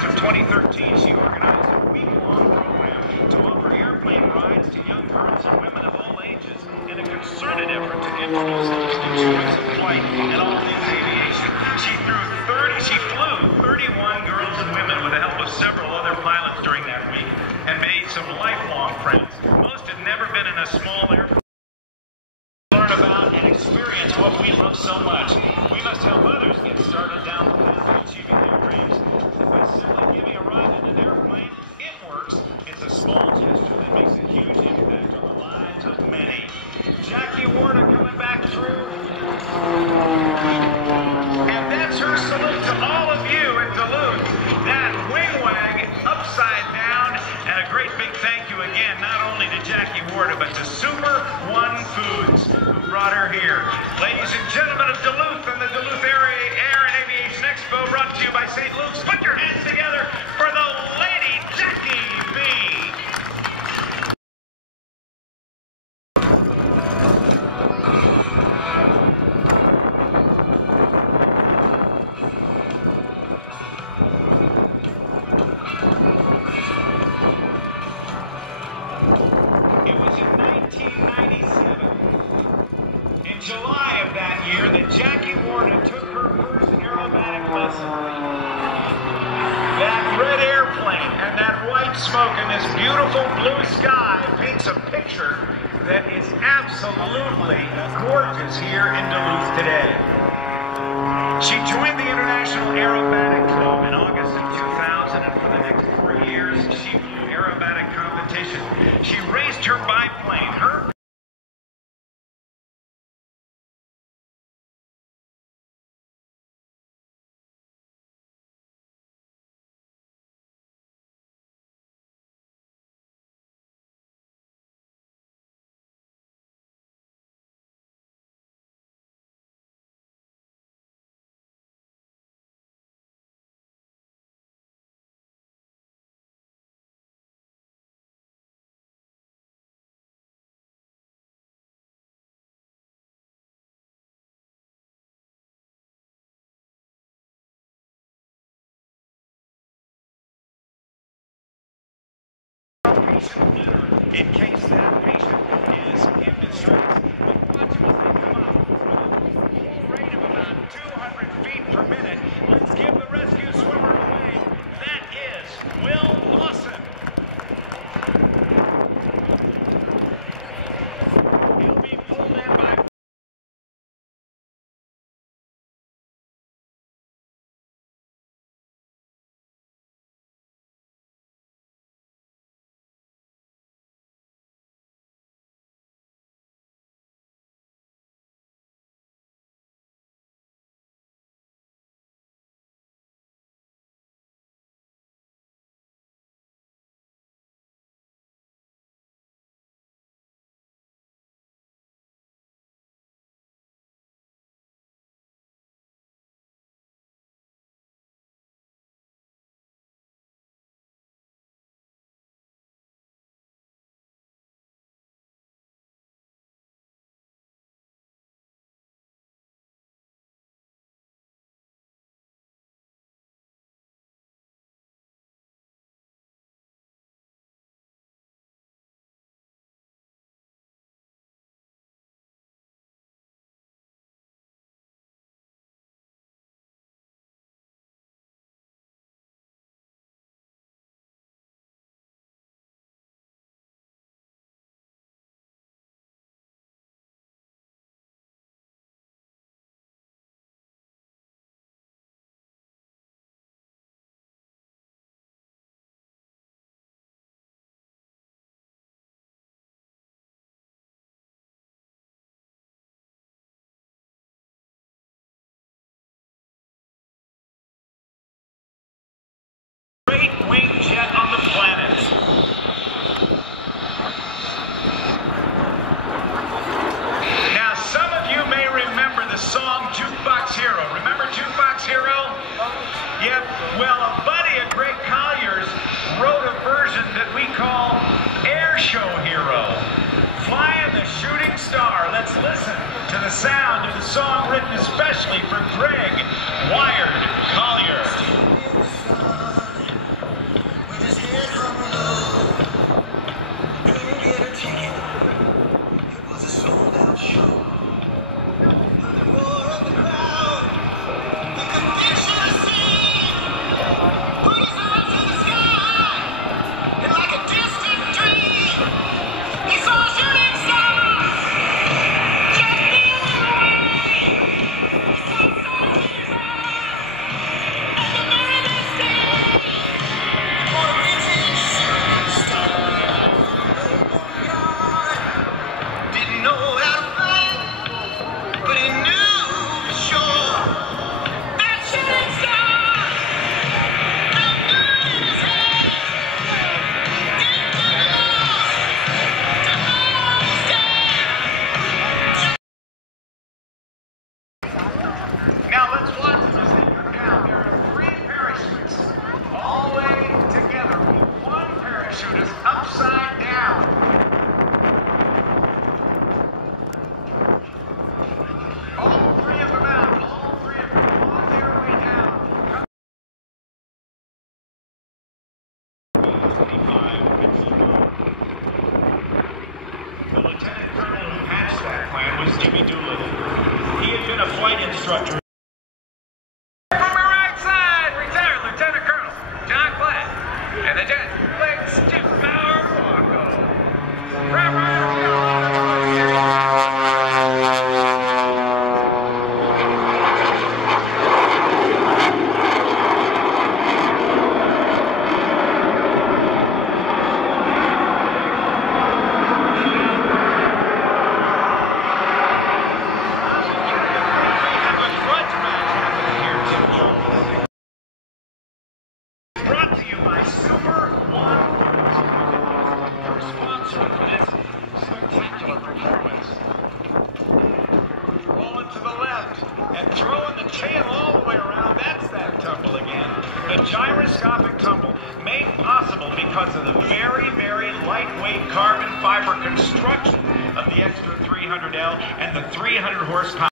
March of 2013, she organized a week-long program to offer airplane rides to young girls and women of all ages in a concerted effort to introduce them to the joys of flight and all things aviation. She flew 31 girls and women with the help of several other pilots during that week and made some lifelong friends. Most had never been in a small airplane. Learn about and experience what we love so much. We must help others get started down the path of achieving their dreams. And by simply giving a ride in an airplane, it works. It's a small gesture that makes a huge impact on the lives of many. Jackie Warda coming back through. And that's her salute to all of you in Duluth. That wing wag upside down. And a great big thank you again, not only to Jackie Warda, but to Super One Foods, who brought her here. Ladies and gentlemen of Duluth and the Duluth Area Air and Aviation Expo, brought to you by St. Luke's. Put your hands together for the Lady Jackie B. July of that year that Jackie Warda took her first aerobatic lesson. That red airplane and that white smoke and this beautiful blue sky paints a picture that is absolutely gorgeous here in Duluth today. She joined the International Aerobatic Club in August of 2000, and for the next 3 years she flew aerobatic competition. She raced her biplane. In case that patient is in distress. But watch them as they come up with a full rate of about 200 feet per minute. Let's give the rescue swimmer a wave. That is Will Lawson. He'll be pulled in by great wing jet on the planet. Now, some of you may remember the song Jukebox Hero. Remember Jukebox Hero? Yep. Well, a buddy of Greg Collier's wrote a version that we call Air Show Hero. Flying the Shooting Star. Let's listen to the sound of the song written especially for Greg Wired Collier. ticket. It was a sold-out show. The roar of the crowd, the conviction I see, put his arms to the sky, and like a distant dream, he saw a shooting star just stealing away. He saw stars in his eyes, and the very next day, for a rising shooting star. Didn't know how to fight, but he knew for sure that shooting star felt good in his head. Didn't take long to understand. Now let's watch as they come down. There are 3 parachutes all the way together. One parachute is upside down. All 3 of them out. All 3 of them on their way down. 25. The lieutenant colonel who hatched that plan was Jimmy Doolittle. He had been a flight instructor. From my right side, retired Lieutenant Colonel John Clay, and the jet leg stiff power Marco. Brought to you by Super One. Your sponsor for this spectacular performance. Rolling to the left and throwing the tail all the way around. That's that tumble again. The gyroscopic tumble made possible because of the very, very lightweight carbon fiber construction of the Extra 300L and the 300 horsepower.